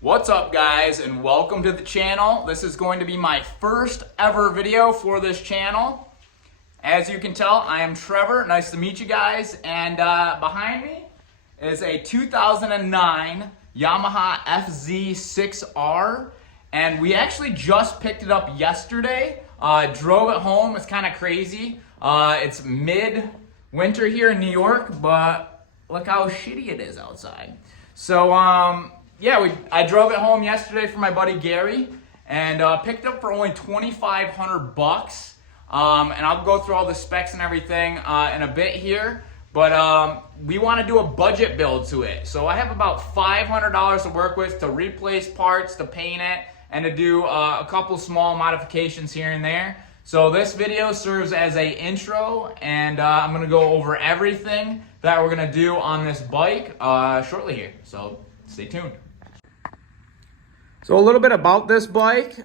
What's up, guys, and welcome to the channel. This is going to be my first ever video for this channel. As you can tell, I am Trevor. Nice to meet you guys. And behind me is a 2009 Yamaha FZ6R. And we actually just picked it up yesterday. Drove it home. It's kind of crazy. It's mid-winter here in New York, but look how shitty it is outside. So, yeah, I drove it home yesterday for my buddy Gary, and picked it up for only $2,500. And I'll go through all the specs and everything in a bit here. But we want to do a budget build to it. So I have about $500 to work with to replace parts, to paint it, and to do a couple small modifications here and there. So this video serves as an intro, and I'm going to go over everything that we're going to do on this bike shortly here. So stay tuned. So a little bit about this bike,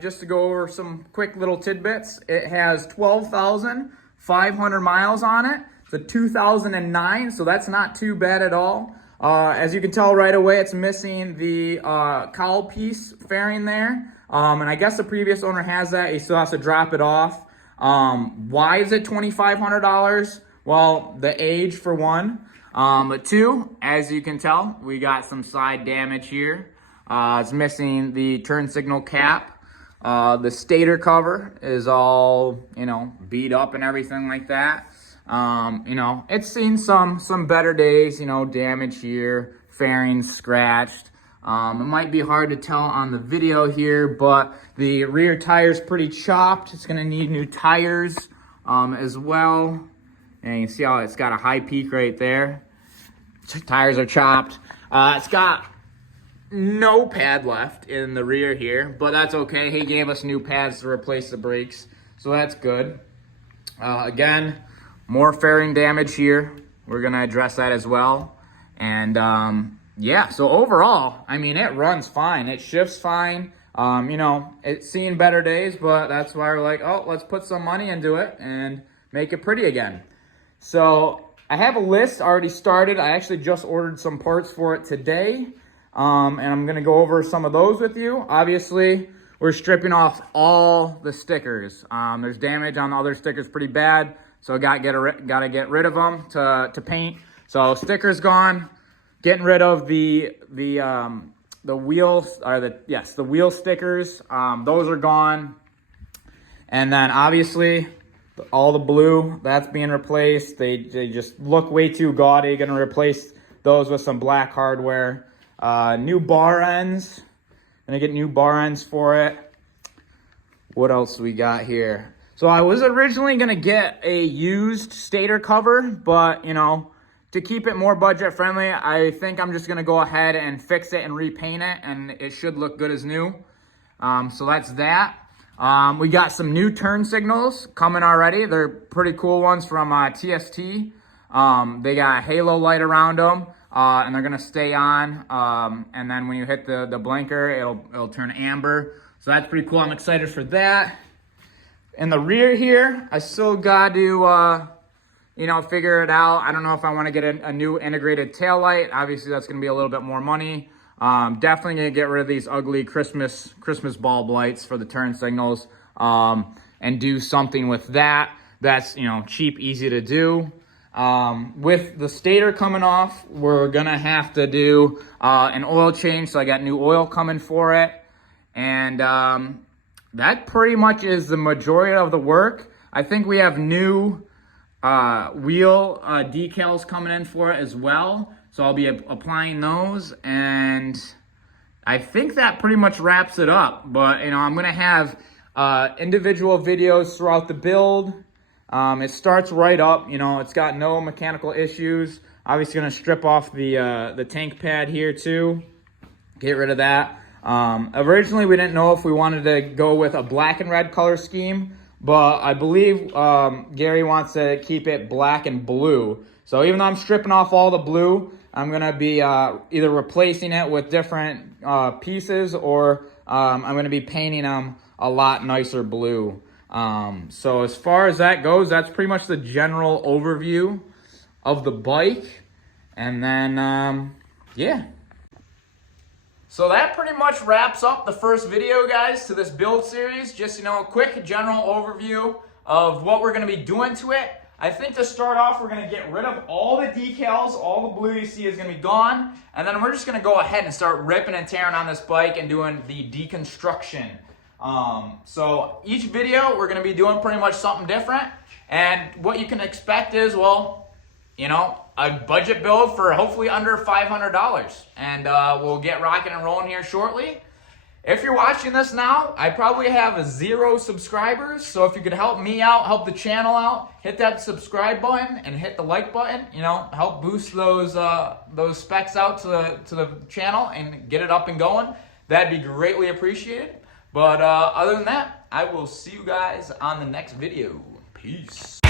just to go over some quick little tidbits. It has 12,500 miles on it. It's a 2009, so that's not too bad at all. As you can tell right away, it's missing the cowl piece fairing there. And I guess the previous owner has that. He still has to drop it off. Why is it $2,500? Well, the age for one. But two, as you can tell, we got some side damage here. It's missing the turn signal cap. The stator cover is all, beat up and everything like that. It's seen some better days, damage here, fairings scratched. It might be hard to tell on the video here, but the rear tire's pretty chopped. It's gonna need new tires as well. And you can see how it's got a high peak right there. Tires are chopped. It's got no pad left in the rear here, but that's okay. He gave us new pads to replace the brakes, so that's good. Again, more fairing damage here. We're gonna address that as well. And yeah, so overall, I mean, it runs fine. It shifts fine. It's seen better days, but that's why we're like, oh, let's put some money into it and make it pretty again. So I have a list already started. I actually just ordered some parts for it today. And I'm going to go over some of those with you. Obviously, we're stripping off all the stickers. There's damage on the other stickers pretty bad, so gotta get rid of them to paint. So stickers gone. Getting rid of the wheels, or the wheel stickers. Those are gone. And then obviously all the blue, that's being replaced. They just look way too gaudy. Gonna replace those with some black hardware. New bar ends. Gonna get new bar ends for it. What else we got here? So I was originally gonna get a used stator cover, but to keep it more budget friendly, I think I'm just gonna go ahead and fix it and repaint it, and it should look good as new. So that's that. We got some new turn signals coming already. They're pretty cool ones from TST. They got a halo light around them. And they're gonna stay on, and then when you hit the blinker, it'll turn amber. So that's pretty cool. I'm excited for that. In the rear here, I still got to, figure it out. I don't know if I want to get a new integrated tail light. Obviously, that's gonna be a little bit more money. Definitely gonna get rid of these ugly Christmas bulb lights for the turn signals, and do something with that. That's cheap, easy to do. With the stator coming off, we're gonna have to do an oil change, so I got new oil coming for it. And that pretty much is the majority of the work. I think we have new wheel decals coming in for it as well, so I'll be applying those, and I think that pretty much wraps it up. But I'm gonna have individual videos throughout the build. It starts right up, it's got no mechanical issues. Obviously gonna strip off the tank pad here too, get rid of that. Originally we didn't know if we wanted to go with a black and red color scheme, but I believe Gary wants to keep it black and blue. So even though I'm stripping off all the blue, I'm gonna be either replacing it with different pieces, or I'm gonna be painting them a lot nicer blue. So as far as that goes, that's pretty much the general overview of the bike. And then, yeah. So that pretty much wraps up the first video, guys, to this build series. Just, a quick general overview of what we're going to be doing to it. I think to start off, we're going to get rid of all the decals. All the blue you see is going to be gone. And then we're just going to go ahead and start ripping and tearing on this bike and doing the deconstruction. So each video, we're going to be doing pretty much something different. And what you can expect is, well, a budget build for hopefully under $500. And we'll get rocking and rolling here shortly. If you're watching this now, I probably have 0 subscribers. So if you could help me out, help the channel out, hit that subscribe button and hit the like button, help boost those specs out to the channel and get it up and going. That'd be greatly appreciated. But other than that, I will see you guys on the next video. Peace.